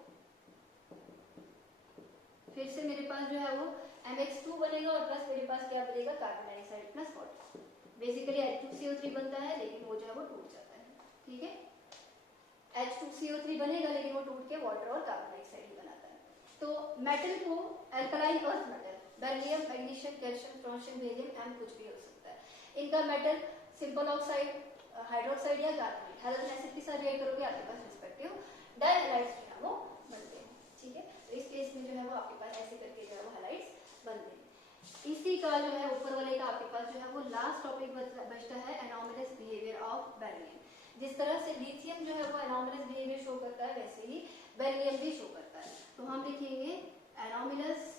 फिर से मेरे पास जो है वो MX2 बनेगा और प्लस मेरे पास क्या बनेगा, carbon dioxide plus water. Basically H2CO3 बनता है लेकिन वो जो है वो टूट जाता है, ठीक है। H2CO3 बनेगा लेकिन वो टूट के वाटर और कार्बन डाइऑक्साइड ही बनाता है। तो मेटल को alkaline earth metal, beryllium, magnesium, calcium, strontium, barium, M कुछ भी हो सकता है। इनका मेटल सिंपल ऑक्साइड, हाइड्रोक्साइड या कार्बोनेट, हैलोजन एसिड के साथ रिएक्ट करोगे आपके पास रिस्पेक्टिव डायहैलाइड्स जो है वो बनते हैं, ठीक है। तो इस केस में जो है वो आपके पास ऐसे करके जो है वो हैलाइड्स बनते हैं। इसी का जो है ऊपर वाले का आपके पास जो है वो लास्ट टॉपिक बचता है, एनॉमलस बिहेवियर ऑफ बेरिलियम। जिस तरह से लिथियम जो है वो है वैसे ही बेरिलियम भी शो करता है। तो हम लिखेंगे एनोमलस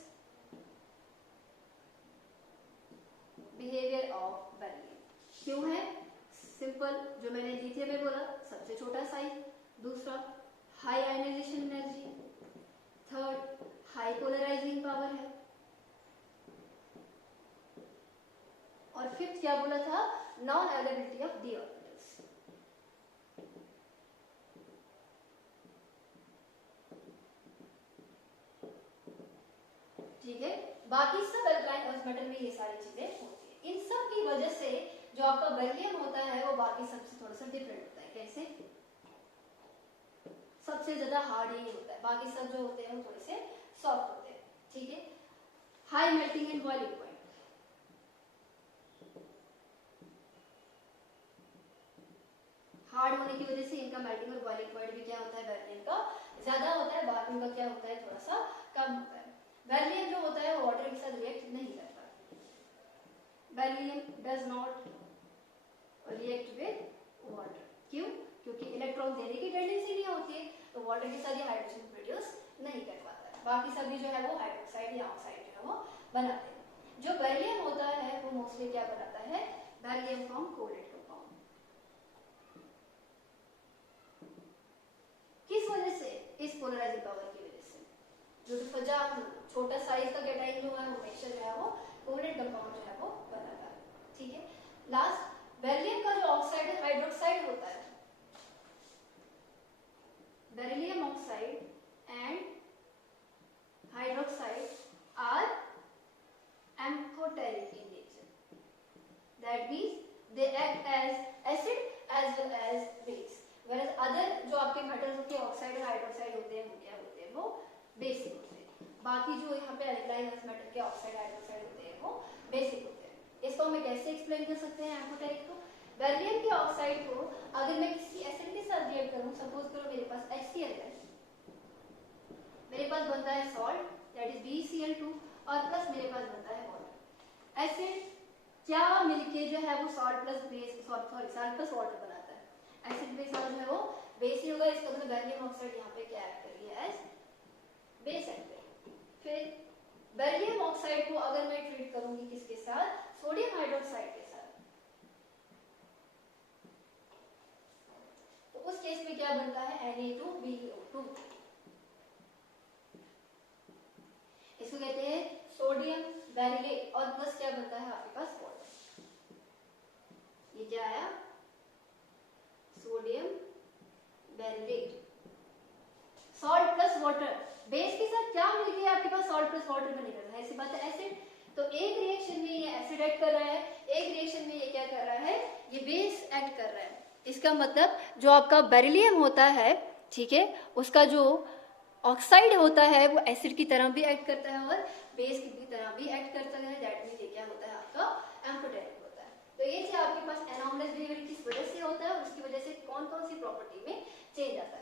बिहेवियर ऑफ बेरिलियम। क्यों है? सिंपल, जो मैंने जीके में बोला, सबसे छोटा साइज, दूसरा high ionisation energy, third high polarising power है, और फिफ्थ क्या बोला था? Non availability of d orbitals. ठीक है, बाकी सब एल्काइल अर्थ मेटल में ये सारी चीजें होती है। इन सब की वजह से जो आपका बेरिलियम होता है वो बाकी सबसे थोड़ा सा डिफरेंट होता है। कैसे? सबसे ज्यादा हार्ड ही होता है, बाकी सब जो होते हैं वो थोड़े से सॉफ्ट होते हैं। ठीक है, high melting and boiling point, hard होने की वजह से इनका मेल्टिंग और बॉइलिंग पॉइंट भी क्या होता है? बेरिलियम का ज्यादा होता है, बाकी का क्या होता है? थोड़ा सा कम होता है। बेरिलियम जो होता है वो वाटर के साथ रिएक्ट नहीं करता। Beryllium does not react with water. क्यों? क्योंकि इलेक्ट्रॉन देने की टेंडेंसी नहीं होती है, तो वाटर के साथ ये हाइड्रोजन प्रोड्यूस नहीं कर पाता है। बाकी सभी जो है वो हाइड्रोक्साइड या ऑक्साइड जो है वो बनाते हैं। जो बेरिलियम होता है वो मोस्टली क्या बनाता है? Beryllium from collate compound. किस वजह से? इस पोलराइजिंग पावर की वजह से। जो छोटा साइज का कैटाइन जो है वो हमेशा जो है वो कोलेट कंपाउंड जो है वो बनाता है। ठीक है, लास्ट बेरिलियम का जो ऑक्साइड है हाइड्रोक्साइड होता है। Beryllium oxide and hydroxide are amphoteric in nature. That means they act as acid as well as base. Whereas other जो आपके मेटल्स होते हैं ऑक्साइड और हाइड्रोक्साइड होते हैं वो क्या होते हैं? वो बेसिक होते हैं। बाकी जो यहाँ पे अल्कलाइन अर्थ मेटल के ऑक्साइड हाइड्रोक्साइड होते हैं वो बेसिक होते हैं। इसको हमें कैसे एक्सप्लेन कर सकते हैं एम्फोटेरिक को? बेरिलियम के ऑक्साइड को अगर मैं किसी एसिड के साथ रिएक्ट करूं, सपोज करो मेरे पास HCl है, मेरे पास बनता है सॉल्ट दैट इज BeCl2 और प्लस मेरे पास बनता है वाटर। एसिड क्या मिलके जो है वो salt plus base salt plus water बनाता है। एसिड बेस जो है वो बेस ही होगा। इसका मतलब बेरिलियम ऑक्साइड यहाँ पे क्या ऐड कर रही है? एज बेस ऐड कर रही है। फिर बेरिलियम ऑक्साइड को अगर मैं ट्रीट करूंगी किसके साथ? सोडियम हाइड्रोक्साइड के साथ, तो उस केस में क्या बनता है? Na2BeO2। इसको कहते हैं सोडियम बेरिलेट और प्लस क्या बनता है आपके पास? वाटर। ये क्या आया? Sodium beryllate, salt plus water. Base के साथ क्या मिलके आपके पास सॉल्ट प्लस वाटर बनेगा? ऐसी बात है एसिड। तो एक रिएक्शन में ये एसिड ऐड कर रहा है, एक रिएक्शन में ये क्या कर रहा है? ये बेस ऐड कर रहा है। इसका मतलब जो आपका बेरिलियम होता है, ठीक है, उसका जो ऑक्साइड होता है वो एसिड की तरह भी एक्ट करता है और बेस की तरह भी एक्ट करता है। दैट मींस ये क्या होता है? आपका एम्फोटेरिक होता है। तो ये आपके पास एनोमलस बिहेवियर किस वजह से होता है और उसकी वजह से कौन कौन सी प्रॉपर्टी में चेंज आता है।